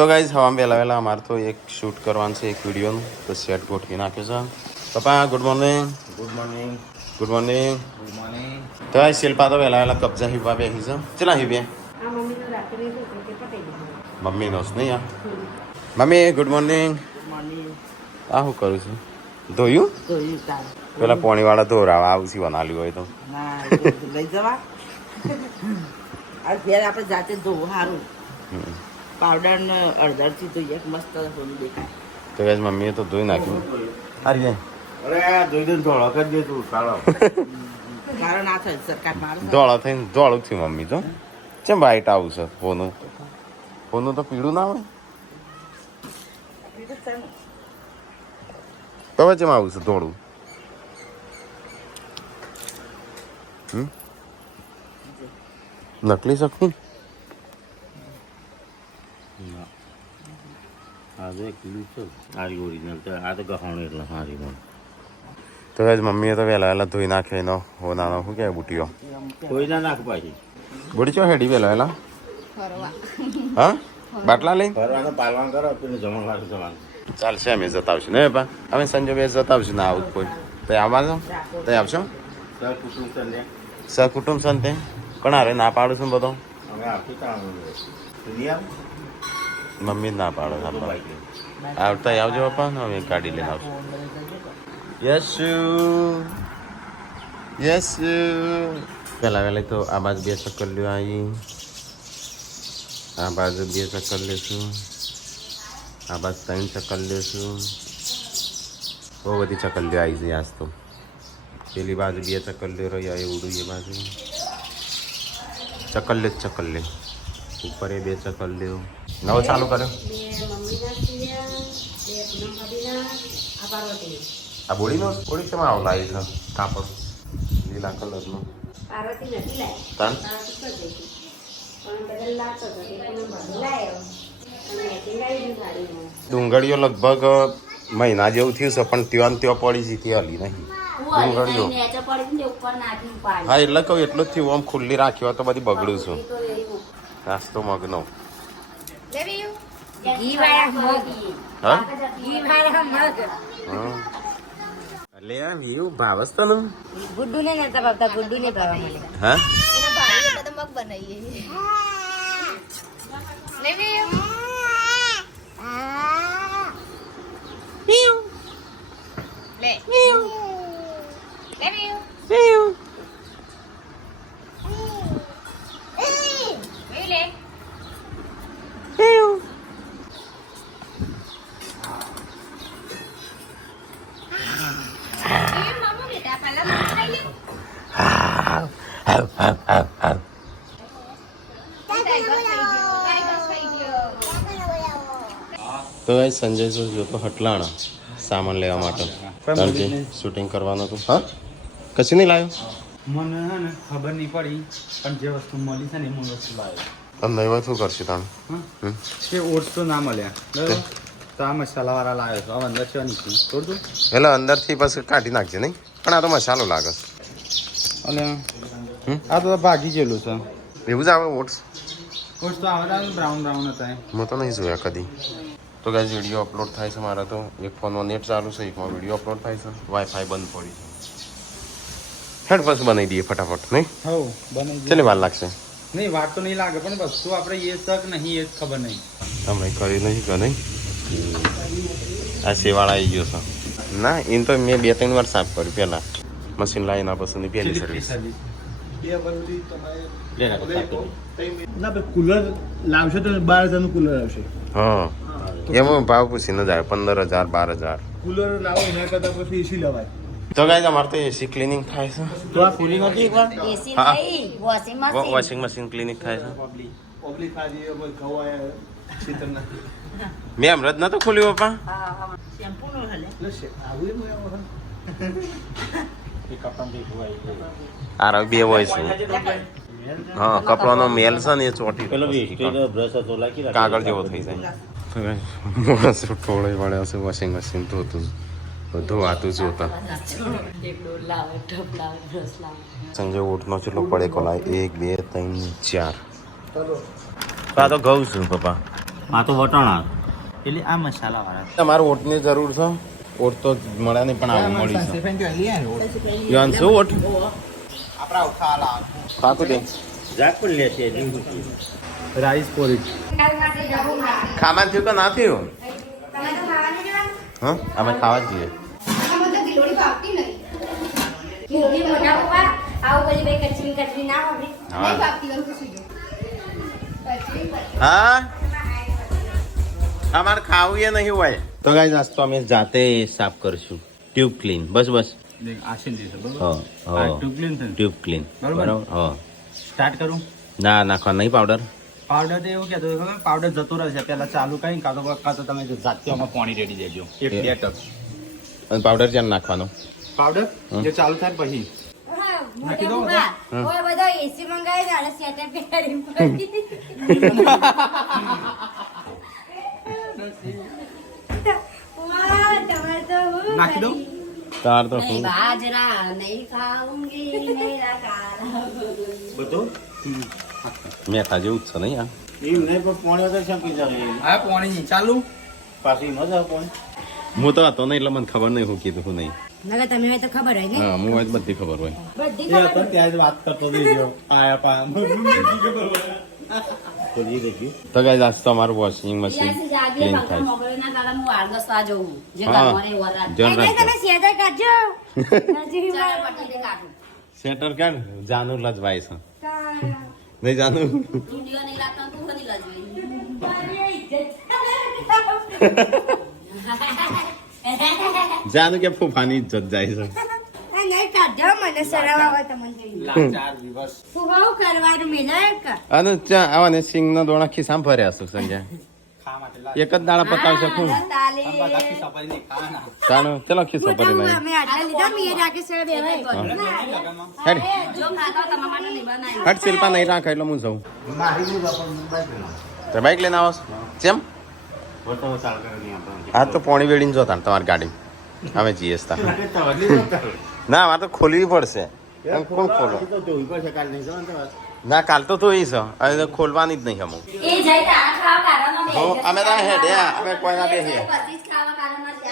તો ગાઈઝ હવા વહેલા અમારે તો એક શૂટ કરવાનું છે, એક વિડીયોનું, તો સેટ ગોઠવી નાખ્યો છે. પપ્પા good morning. Good morning. Good morning. Good morning. તો આ શિલ્પા તો વહેલા કબજા હિબા બેસી છે. ચલા હિબે મમ્મીનો જ નહીં આ. Mummy good morning. આ શું કરું છું? ધોયું પેલા પોણીવાળા ધોરાવા આવું છું બનાવ્યું હોય તો લઈ જવા ઘેર આપણે જાતે ધોવું સારું. પાવડર ને અડધર થી ધોઈએ મસ્ત દેખાય. તો ગાઈઝ મમ્મીએ તો ધોઈ નાખ્યું. અરે અરે જોઈ દે ધોળો કરી દે તું સારો. મારો ના થાય સરકાર મારો ધોળો થઈને ધોળું થયું મમ્મી તો. ચેમ વાઈટ આવું છે ફોનું? ફોનું તો પીળું ના હોય તો ચેમ આવું છે ધોળું? નકલી શકું આ તો એકલું છે આરી ઓરિજિનલ તો આ તો ગહાણું એટલે હારી પણ. તો ગાઈઝ મમ્મીએ તો વહેલા ધોઈ નાખે એનો હોનાનો શું કહેવાય બુટીઓ કોઈ ના નાખ પાછી બુટી ચો હેડી વહેલા હા બાટલા લઈને ફરવાનું પાલવાનું કરો પેલું જમણવાર જવાનું. ચાલશે અમે જતા આવશું ને પા અમે સંજય બે જતા આવશું ના આવું કોઈ તો આવવાનો તો આવશો સર કુટુંબ સંધ્યા સહકુટુંબ સંતે કણારે ના પાડું છું બધો અમે આપી કામ દુનિયા મમ્મી જ ના પાડો તો બાઈક આવતા આવજો પપ્પા ને અમે ગાડી લઈને આવશું. યસુ યસુ વહેલા તો આ બાજુ બે ચક્કર આવી, આ બાજુ બે ચક્કર લેશું, આ બાજુ 3 ચક્કર લેશું. બહુ બધી ચકલીઓ આવી છે આજ તો. પેલી બાજુ 2 ચકલીઓ રહી એ ઉડું એ બાજુ ચકલ્લે ઉપર એ 2 ચકલીઓ. નવો ચાલુ કર્યો આ બોડીનો બોડી કેમ આવું લાવી છે કાપડ લીલા કલરનું તન ડુંગળીઓ લગભગ મહિના જેવું થયું છે પણ ત્યાં ત્યાં પડી છે ત્યાં હલી નહીં ડુંગળીઓ. હા એટલે કહું એટલું જ થયું આમ ખુલ્લી રાખ્યો હોય તો બધી બગડું છું. નાસ્તો મગનો એટલે એમ એવું ભાવસ તો ગુડ્ડુ ને નતા ભાવતા, ગુડ્ડુ ને ભાવવા મળે. હા એના ભાઈ એટલે તો મગ બનાવીએ. લે તો એ સંજય જોતો હટલાણા સામાન લેવા માટે શૂટિંગ કરવાનું હતું. હા કશું નહીં લાવ્યો મને હે ને ખબર નહીં પડી પણ જે વસ્તુ મળી છે ને એ હું વસ્તુ લાવ્યો. અંદર એવા શું કરશું તાણ? એ ઓટ્સ તો ના મળ્યા બરાબર તો આ મસાલાવાળા લાવ્યો છો. હવે અંદર છે નીકળી તોડતું એટલે અંદરથી પછી કાઢી નાખજે નહીં પણ આ તો મસાલો લાગે અને આ તો ભાગી ગયેલું છે. છે એવું જ આવે ઓટ્સ? ઓટ્સ તો આવડા બ્રાઉન બ્રાઉન હતા. હું તો નહીં જોયા કદી. તો ગાઈઝ વિડીયો અપલોડ થાય છે મારા તો એક ફોનમાં નેટ ચાલુ છે, એકમાં વિડીયો અપલોડ થાય છે, વાઈફાઈ બંધ પડી છે. હેડ પછી બનાવી દઈએ ફટાફટ નહીં? હવ બની ચેલી વાર લાગશે? નહીં વાર તો નહીં લાગે પણ વસ્તુ આપણે એ તક નહીં એ જ ખબર નહીં. તમે કરી નહીં કે નહીં? આ સેવાળા આવી ગયો છે ના એને તો મેં 2-3 વાર સાફ કર્યું પહેલાં મશીન લાવીને પછીની પહેલી સર્વિસ. ના કુલર લાવશે તો 12,000નું કુલર આવશે. હા એમાં ભાવ પૂછીને જાય 15,000 12,000. કુલર લાવો એના કરતાં પછી એસી લેવાય. તો ગાઈઝ અમારે તો એસી ક્લિનિંગ થાય છે. તો આ કુલિંગ હતી એકવાર એસી હા. નહીં, washing machine. Washing machine clinic થાય છે. ઓબ્લિક ખાજી કોઈ ખવાય ચિત્રના મેં હમણાં જ નતો ખોલ્યું પપ્પા. શેમ્પુ નો હલે આવું આ 2 હોય છે. હા કપડાનો મેલ છે ને એ ચોટી પેલો વેસ્ટેજ બ્રશ હતો લાગી રાખે. કાગળ જેવો થઈ જાય. માણસો ટોળે વળ્યા છે વોશિંગ મશીન ધોતું ધોવાતું જોતા. સંજય ઓટનો ચેટલો પડે કોલાય 1 2 3 4. આ તો ઘઉં છું પપ્પા આ તો વટાણા એટલે આ મસાલા વાળા તમારે ઓટની જરૂર છે ઓટ તો મળે નહીં પણ આવું મળી છે યોન શું ઓટ આપણા ખાલા ખાકું દે જાક પણ લે છે રાઈસ પોરીજ ખાવા થયું કે ના થયું હા અમે ખાવા જઈએ હા અમારે ખાવું એ નહીં હોય તો ગાઈસ આજ તો અમે જાતે સાફ કરશું ટ્યુબ ક્લીન બસ આશીન દીધો બરોબર હા આ ટ્યુબ ક્લીન છે ટ્યુબ ક્લીન બરોબર. બરાબર હા સ્ટાર્ટ કરું ના નાખવા નહીં પાવડર પાવડર તો એવું કહેતો હતો કે પાવડર જતો રહેશે પહેલા ચાલુ કરીને કાં તો તમે જાતે આમાં પાણી રેડી દેજો 1-2 ટપ અને પાવડર ક્યાં નાખવાનો પાવડર જે ચાલુ થાય પછી નાખી દો બધા એસી મંગાવી ને સેટર પહેરી નાખી દો તાર તો શું બાજરા નહીં ખાઉંગી મેરા કાલા બધું મેથા જેવું જ છે નહીં આ એમ નહીં પણ પોણી વગર શેમ પી જાય હા પાણી ચાલુ પાછી મજા પોણી હું તો હતો નહીં એટલે મને ખબર નહીં હું કીધું હું નહીં નગર તમે હોય તો ખબર હોય ને હા હું હોય તો બધી ખબર હોય બધી એ હતો ત્યાં જ વાત કરતો દેજો આયા પા ખોલી દેખી તો ગાઈસ આજ તો અમારું વોશિંગ મશીન ક્લીન થાય હું આળગસવા જવું જે હા ગામમાં વરાળ ધ્યાન રાખજો તમે સેટર કાઢજો કાઢું સેટર કાઢ જાનું લજવાય છે નહીં જાનું વિડિયો નહીં લાગતો તું બધી લજવાઈ જાનું કે ફૂફાની ઇજ્જત જાય છે નહીં કાઢજો મને શરમ આવે તમને લાચાર દિવસ શું બહુ કરવાનું મિલાય કા અને ત્યાં આવાને સિંગના દોણા ખિસ્સામાં ભર્યા છે સંજય ખા માટે એક જ દાડા પકાવશે શું બધા ખિસ્સા પડીને ખાવાના તાણું ચલો ખિસ્સો પડી નહીં અમે આટલા લીધા મીએ રાખે છે બેવાય હેડ જો ખાતા તમારા માટે નહીં બનાવ્યું હટ શિલ્પા નહીં રાખે એટલે હું જઉં તો બાઈક લઈને આવો છો? કેમ વટાવો ચાલ કરે નહીં આપણે આ તો પોણી વેડીને જોતા ને તમારી ગાડી અમે જઈએ તા ના આ તો ખોલવી પડશે એમ કોણ ખોલો તો જોઈ પડશે કાલ નહીં જવાનું તમારે ના કાલ તો એ છે હવે તો ખોલવાની જ નહીં અમુક એ જઈ તા ખાવા કારણ અમે તો હેડ્યા અમે કોઈના બેસીએ પછી જ ખાવા કારણ મસ્ત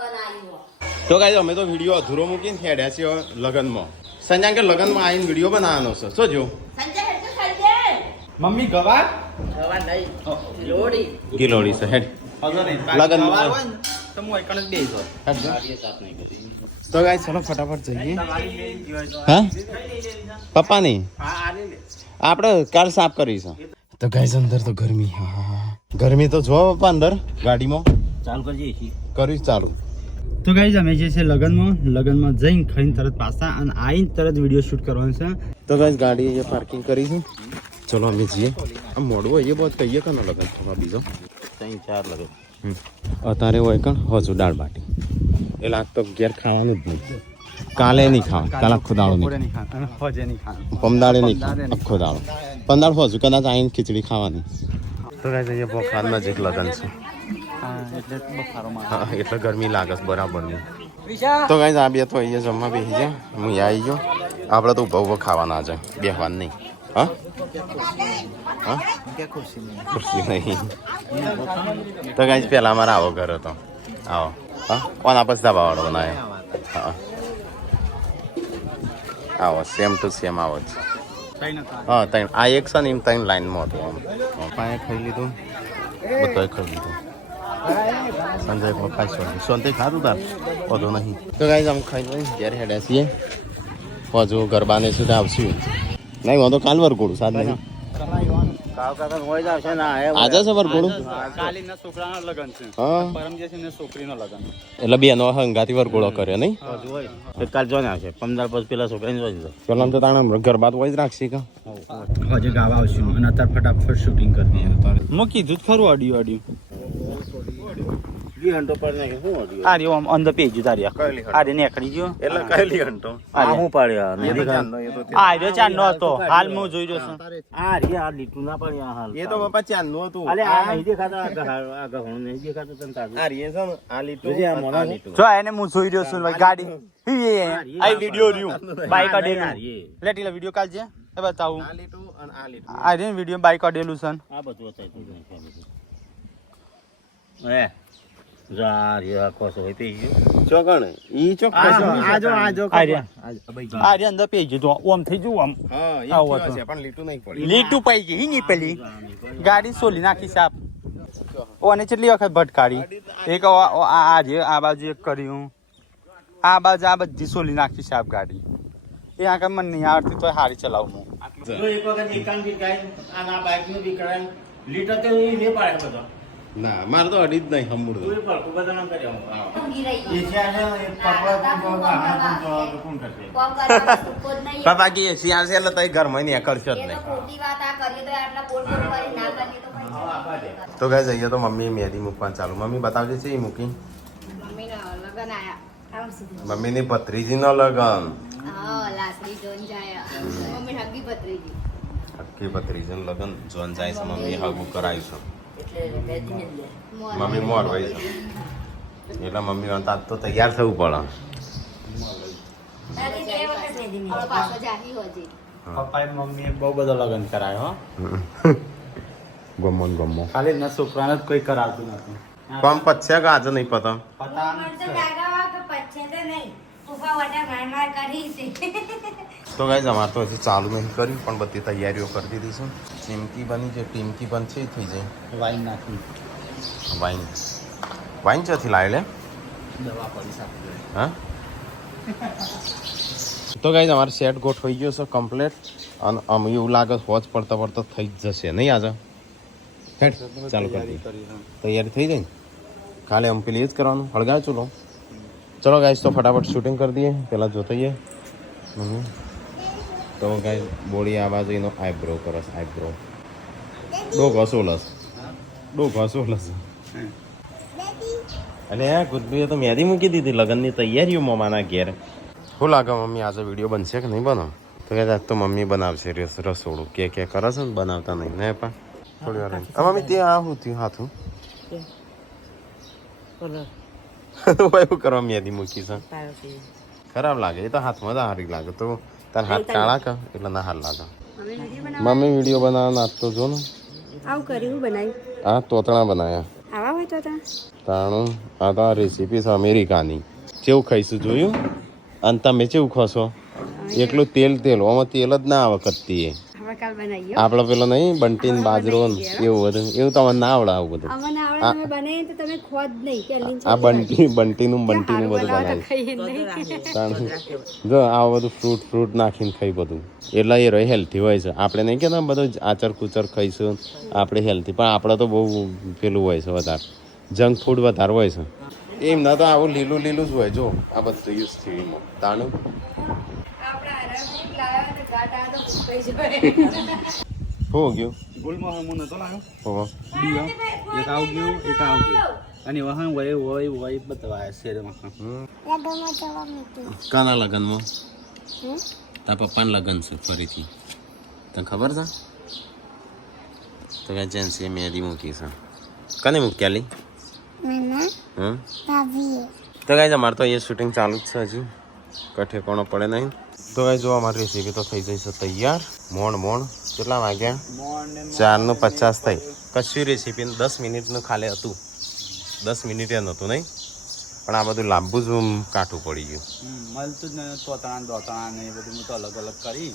બનાવ્યું તો ગાઈ અમે તો વિડીયો અધૂરો મૂકીને હેડ્યા છીએ લગનમાં સંજય કે લગનમાં આવીને વિડીયો બનાવવાનો છે શું જો સંજય હેડ તો ખાઈ દે મમ્મી ગવાર ગિલોડી છે હેડ લગન ગવાર હોય ને તો હું એકણ જ બેસો તો ગાઈ ચલો ફટાફટ જઈએ હા પપ્પા નહીં આપણે કાલ સાફ કરીશું તો ગાઈસ અંદર તો ગરમી હા ગરમી તો જો પપ્પા અંદર ગાડીમાં ચાલુ કરજે એસી કરીશ ચાલુ તો ગાઈઝ અમે જે છે લગનમાં જઈને ખાઈને તરત પાછા અને આવીને તરત વિડીયો શૂટ કરવાનો છે તો ગાઈસ ગાડી અહીંયા પાર્કિંગ કરીશું ચલો અમે જઈએ આમ મોડું હોય એ બહુ કહીએ કે ના લગન થોડા બીજો 3-4 લગે અત્યારે હોય કણ હજુ દાળ બાટી એટલે આજ તો ઘેર ખાવાનું જ નહીં કાલે નહીં ખાવા કાલે આખો દાડો નહીં નહીં ખાવાનું અને હોજે નહીં ખાવાનું પમદાડે નહીં ખાવા આખો દાડો પંદાડ હજુ કદાચ આવીને ખીચડી ખાવાની તો ગાઈસ અહીંયા બોખાર નજીક લગન છે એટલે બફારોમાં હા એટલે ગરમી લાગે છે બરાબર નહીં તો ગાઈસ આ બે તો અહીંયા જમવા બેસી જાય હું આવી ગયો આપણે તો ઉભા ખાવાના છે બેસવાનું નહીં હા હા ખુરશી નહીં તો ગાઈસ પહેલા અમારે આવો ઘર હતો આવો હા કોના પછી ધાબાવાળો બનાવે હા આવો સેમ ટુ સેમ આવો જ હા ત્રણ આ એક છે ને એમ ત્રણ લાઈનમાં હતું આમ પાએ ખાઈ લીધું બધાએ ખાઈ લીધું સંજય પણ ખાઈશું સોનતે ખાધું તાર વધુ નહીં તો ગાઈસ આમ ખાઈ લઈને ઘેર હેડ્યા છીએ હજુ ગરબાને સુધી આવશું નહીં વાંધો કાલ વરઘોડું સાત નહીં આજે છે વરઘોડું કાલીના છોકરાનો લગન છે હા પરમ જે છે ને છોકરીનો લગન એટલે બેનો હંગાથી વરઘોડો કર્યો નહીં હજુ હોય કાલ જોઈને આવશે 15 પછી પેલા છોકરાને જોઈ દો પેલા તો તાણે ગરબા તો હોય જ રાખશે કે હજે ગાવા આવશું અને અત્યારે ફટાફટ શૂટિંગ કરી દઈએ મેં કીધું જ ખરું ઓડિયો 2 ઘંટો પર નાખે શું હતું આ રહ્યો આમ અંદર પેજ તાર્યા આ રે નીકળી ગયો એટલે કહેલી ઘંટો આ હું પાડ્યા નથી આ રહ્યો ચાંદનો હતો હાલ હું જોઈ રહ્યો છું આ રે આ લીટું ના પાડ્યા હાલ એ તો બાપા ચાંદનું હતું અલે આ નહીં દેખાતા આ ગહણ નહીં દેખાતું તને તારું આ રીએ છે ને આ લીટું જોજે આ મોના જો એને હું જોઈ રહ્યો છું ભાઈ ગાડી આ વિડિયો રહ્યું બાઈક અડેલું લેટી વિડિયો કાલ છે એ બતાવું આ લીટું અને આ લીટું આ રે વિડિયો બાઈક અડેલું છે આ બધું હતું હે જા રે કોસો હોય તે ચોકણ ઈ ચોક આ રે અંદર પેજ જો ઓમ થઈ જુ આમ હા એ આવો થયો તો. છે, પણ લીટું નહીં પડી. લીટું પાઈ ગઈ ની પેલી ગાડી સોલી નાખી સાપ ઓને કેટલી વખત ભટકાડી એક આ જે આ બાજુ એક કર્યું આ બાજુ આ બધી સોલી નાખી સાપ ગાડી એ આગળ મને નહીં આવડતી તો હારી ચલાવું જો એક વખત એકાંત વિકાય આના બાઇક નું વિકરાય લીટર તો એ લે પાડે બધો ના મારે તો અડી જ નહીં હમુડું. તું પર ખૂબ બધા નામ કર્યા ઊંઘી રહી ગઈ. એ છે આ એક કપડા કોણ કરશે કોમ કરવા સુકો જ નહીં. બાપા કે શિયાળ છે એટલે તઈ ઘરમાં નહીં કરશો જ એ તો નહીં. ખોટી વાત આ કરીએ તો આટલા બોલ બોલ કરી ના કરીએ તો પછી તો ગાઈસ અહીંયા તો મમ્મી મહેંદી મૂકવાનું ચાલુ. મમ્મી બતાવજે છે એ મૂકી. મમ્મીના લગન આયા. મમ્મીની ભત્રીજીનો લગન. હા લાસડી જોન જાય. મમ્મી હગી ભત્રીજી. આખી ભત્રીજીનું લગન જોન જાય છે. મમ્મી હગું કરાયું છે. એટલે મેદી ને લે. મમ્મી મોર હોય છે એટલે મમ્મી આજ તો તૈયાર થવું પડે. દાદી બે વખત મેદી નહીં. હવે પાછો જાહી હોજી. પપ્પાએ મમ્મીએ બહુ બધો લગન કરાયો ગમો ને ગમો ખાલી ના છોકરાને જ કોઈ કરાવતું નથી કોમ પચ્યા કે આજે નહીં પતા. તો ગાઈસ અમારે તો હજી ચાલુ નહીં કર્યું પણ બધી તૈયારીઓ કરી દીધી છે. ચીમકી બની છે, ટીમકી બનશે એ થઈ જાય. વાઈન નાખી વાઈન વાઈન ચોથી લાવે લે દવા પડી સાથે હા. તો ગાઈસ અમારે સેટ ગોઠવાઈ ગયો છે કમ્પ્લીટ અને આમ એવું લાગે હોજ પડતા પડતા થઈ જ જશે નહીં આજે. હેડ ચાલુ કરી દઈએ. તૈયારી થઈ જાય ને કાલે આમ પેલી એ જ કરવાનું હળગાવ ચૂલો. ચલો ગાઈસ તો ફટાફટ શૂટિંગ કરી દઈએ. પહેલાં જોતાઈએ તો ગાઈસ બોડી આ બાજુ એનો આઈબ્રો કરસ. આઈબ્રો ડો ઘસોલસ ડો ઘસોલસ એટલે હે ગુડબીએ તો મેદી મૂકી દીધી લગ્નની તૈયારીઓ મમ્માના ઘેર. શું લાગે મમ્મી આજે વિડીયો બનશે કે નહીં બનો? તો કે આજ તો મમ્મી બનાવશે રસોડું કે કરે છે ને બનાવતા નહીં ને પણ થોડી વાર મમ્મી તે આ શું થયું હાથું એવું કરવા મેદી મૂકી છે ખરાબ લાગે. એ તો હાથમાં તો હારી લાગે. તો તાર હાથ કાળા કા એટલે ના હાર લાગે. મમ્મી વિડીયો બનાવવા નાચ તો જો ને આવું કર્યું બનાવ્યું. આ તોતણા બનાવ્યા આવા હોય તો તાણું. આ તો રેસીપી છે અમેરિકાની. કેવું ખાઈશું જોયું? અને તમે કેવું ખાશો? એકલું તેલ આમાં તેલ જ ના આવે કત્તી. હવે કાલ બનાવીએ. આપણે પેલો નહીં બંટીન બાજરો ને એવું બધું એવું તમને ના આવડે. આવું બધું અમને આવડે અમે બનાવીએ તો તમે ખોદ નહીં કે લીંચ આ બંટીનું બધું બનાવ્યું. ખાઈએ નહીં. તાણું જો આવું બધું ફ્રૂટ નાખીને ખાઈ બધું એટલે એ રહે હેલ્ધી હોય છે. આપણે નહીં કહેતા બધું આચર કુચર ખાઈશું આપણે હેલ્ધી પણ આપણે તો બહુ પેલું હોય છે વધારે જંક ફૂડ વધારે હોય છે. એમ ના તો આવું લીલું લીલું જ હોય. જો આ બધું યુઝ થયું તાણું હો ગયું ગોલમાં હું નતો લાવ્યો હો એક આવ ગયું એક આવ ગયું અને વહાણ વય બતાવાય શેરમાં કાના લગનમાં તારા પપ્પાના લગન છે ફરીથી તને ખબર છે? તો કે જેન્સી મેદી મૂકી છે. કને મૂક્યા લી? તો ગાઈઝ અમારે તો એ શૂટિંગ ચાલુ જ છે હજી કઠે કોણો પડે નહીં. તો ગાઈઝ જો અમારી રેસીપી તો થઈ જશે તૈયાર. મોણ કેટલા વાગ્યા? 4:50 થઈ. કશું રેસીપી 10 મિનિટનું ખાલી હતું. 10 મિનિટે નહોતું નહીં પણ આ બધું લાંબુ જ કાઠું પડી ગયું. મળતું જ નહીં તોતણા દોતણા ને એ બધું તો અલગ અલગ કરી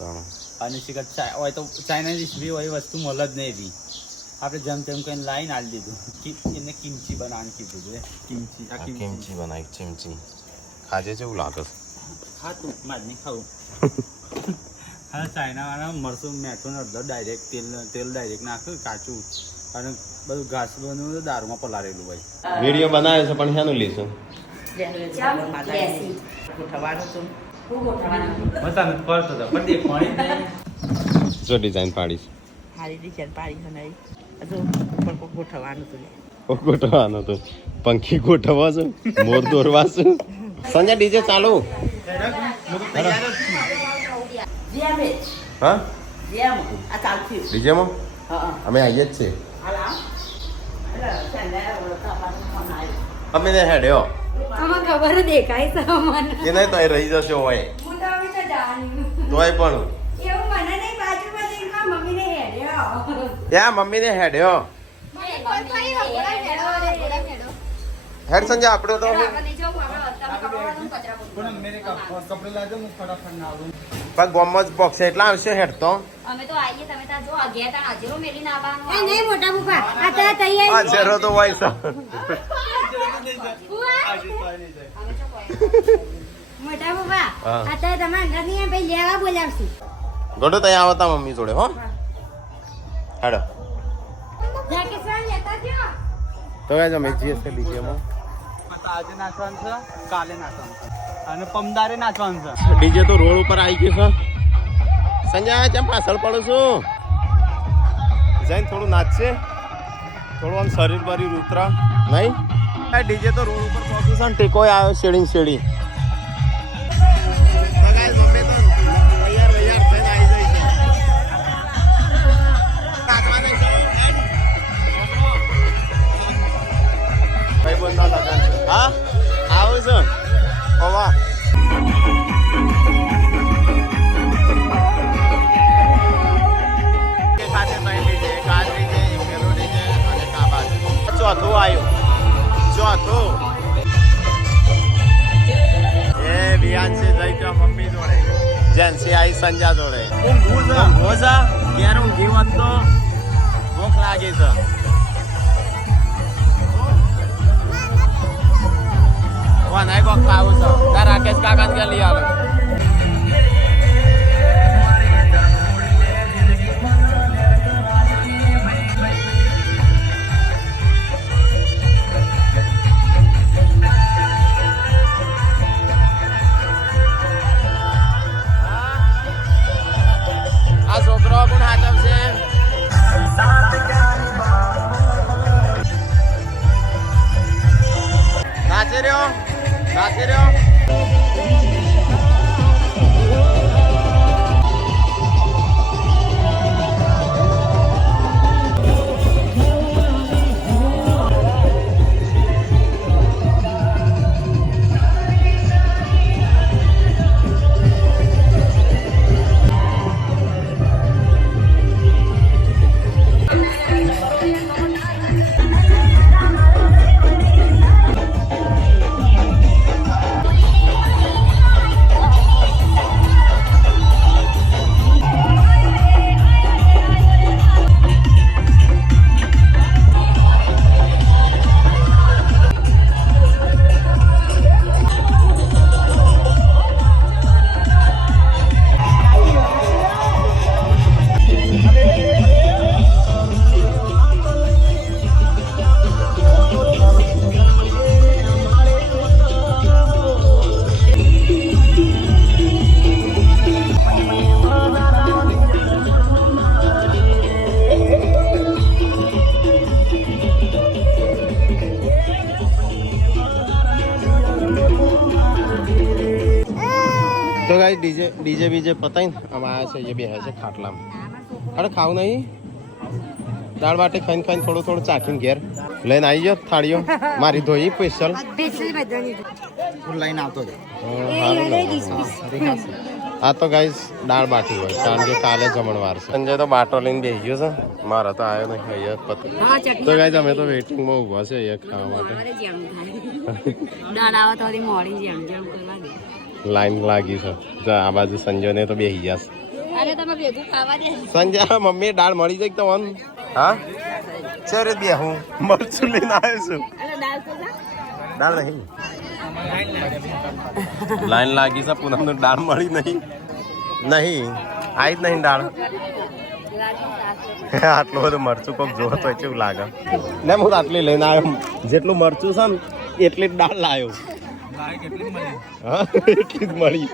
અને શિકર હોય તો ચાઇનાઝ બી હોય વસ્તુ મળે જ નહીં બી આપણે જેમ તેમ કઈ લાઈન આલી દીધું. એને કિમચી બનાવવાનું કીધું છે. કિમચી બનાવી ચીમચી ખાજે જેવું લાગે છે. ખાતું મારે નહીં ખાવું. હા ચાઇનાવાળા મરસું મેઠું અડધો ડાયરેક્ટ તેલ ડાયરેક્ટ નાખ્યું કાચું અને બધું ઘાસ બધું દારૂમાં પલાળેલું હોય. વિડીયો બનાવે છે પણ શાનું લીધું? ગોઠવવાનું હતું. મસાને ફરતો હતો પણ દેખવાની નહીં. જો ડિઝાઇન પાડીશ હારી ડિઝાઇન પાડી છે નહીં હજુ ઉપર કોક ગોઠવવાનું હતું. ગોઠવવાનું હતું. પંખી ગોઠવવા છે, મોર દોરવા છે. સંજય ડીજે ચાલુ. હા આ ચાલતી ડીજેમાં હા અમે આવીએ જ છીએ. હાલા અમે ને હેડ્યો આમાં ખબર દેખાય છે અમને. કે નહીં તો એ રહી જશે હોય હું તો અમે તો જાણી તોય પણ એવું મને નહીં બાજુ મમ્મીને હેડ્યો. ત્યાં મમ્મીને હેડ્યો મમ્મી હેડ સંજય આપણે તો આપણે નહીં જવું, આપણે તમે કપડાં કચરા પોતું. પણ મેરે કપડે લાજો હું ફટાફટ ના આવું પગ ગોમમાં જ બોક્સ એટલા આવશે હેડ તો અમે તો આવીએ, તમે ત્યાં જો અગિયાર ત્યાં હાજરો મેલીને આવવાનું. એ નહીં મોટા પપ્પા આ તો તૈયાર આ જરો તો હોય છે અમે તો કોઈ મોટા પપ્પા હા. આ તો તમે અંદર નહીં ભાઈ લેવા બોલાવશે ગોડો તઈ આવતા મમ્મી જોડે હો હેડો જાકે સર લેતા જો તો ગાઈસ અમે જઈએ છે ડીજેમાં આજે નાચવાનું છે કાલે નાચવાનું છે અને પમદારે નાચવાનું છે ડીજે તો રોડ ઉપર આવી ગયું છે સંજય કેમ પાછળ પડો છું જઈને થોડું નાચશે થોડું આમ શરીર બરી ઉતરા નહીં આ ડીજે તો રોડ ઉપર પહોંચ્યું છે ને ટેકો આવ્યો શેડી ને શેડી તો ગાઈસ મમ્મી તો તૈયાર થઈને આવી જાય છે નાચવાના છે ભાઈ બંધા લગાન છે હા આવું છે ઓ વાહ ચોથું આવ્યું ચોથું એ વિયાનસી જઈ ત્યાં મમ્મી જોડે જેન્સી આવી સંજા જોડે ઊંઘોસા ક્યારે ઊંઘી હોત તો ભૂખ લાગી છે વાનાય કોક ખાવું છે તાર રાકેશ કાકા કે લઈ આવે આ છોકરો કોણ હાચવશે નાચી રહ્યો તો ગાઈસ ડીજે બીજે પતાઈ ને આમ આવ્યા છે એ બે છે ખાટલામાં અરે ખાવ નહીં દાળ બાટે ખાઈને થોડું ચાખીને ઘેર લઈને આવી જાઓ થાળીઓ મારી ધોઈ સ્પેશિયલ લઈને આવતો આ તો ગાઈસ દાળ બાટી હોય કારણ કે કાલે જમણવાર છે સંજય તો બાટો લઈને બેસી ગયો છે મારા તો આવ્યો નહીં અહીંયા પતી તો ગાઈસ અમે તો વેઇટિંગમાં ઊભા છે અહીંયા ખાવા માટે લાઈન લાગી છે જો આ બાજુ સંજયને તો બેસી ગયા છે અરે તમે ભેગું ખાવા દે. સંજય મમ્મી દાળ મળી જાય તો વન હા ચેરે દે હું મરચું લઈને આવ્યો છું દાળ નહીં લાઈન લાગી છે પૂનમ દાળ મળી નહીં આવી જ નહીં દાળ આટલું બધું મરચું કોક જોવો તો કેવું લાગે ને હું આટલી લઈને આવ્યો જેટલું મરચું છે ને એટલી જ દાળ લાવ્યો હા એટલી જ મળી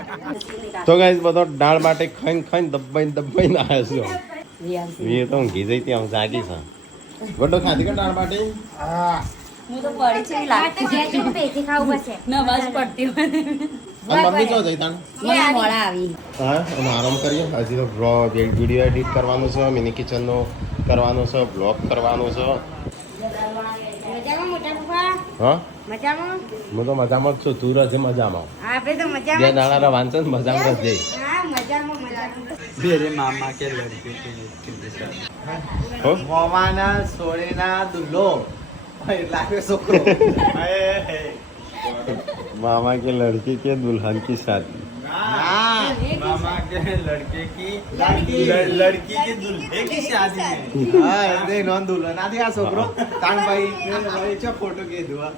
તો ગાઈસ બધો દાળ માટે ખાઈને દબાઈને આવ્યો છું એ તો ઊંઘી જઈ ત્યાં જાગી છે વડો ખાધી કે દાળ બાટી હું તો પડી છે લાગતી પેથી ખાવું પડશે નવાજ પડતી હોય. અને મમ્મી ચો જઈ તાણ મને મોડા આવી. હા અમે આરામ કરીએ હજી તો વિડીયો એડિટ કરવાનું છે મિની કિચનનો કરવાનો છે બ્લોગ કરવાનો છે મજામાં મોટા પપ્પા હા મજામાં હું તો મજામાં જ છું તું રહે મજામાં આપણે તો બે મજામાં દાડા વાંચે ને મજામાં જ જઈ હા મજામાં मेरे मामा के लड़के के હો મોમાના સોળીના દુલ્લો લાગે છોકરો मामा के लड़के के दुल्हन की शादी मामा के लड़के की લડકી કે દુલ્હે કી શાદી હા એ નોન દુલ્હન આથી આ છોકરો તાણભાઈ ફોટો કીધું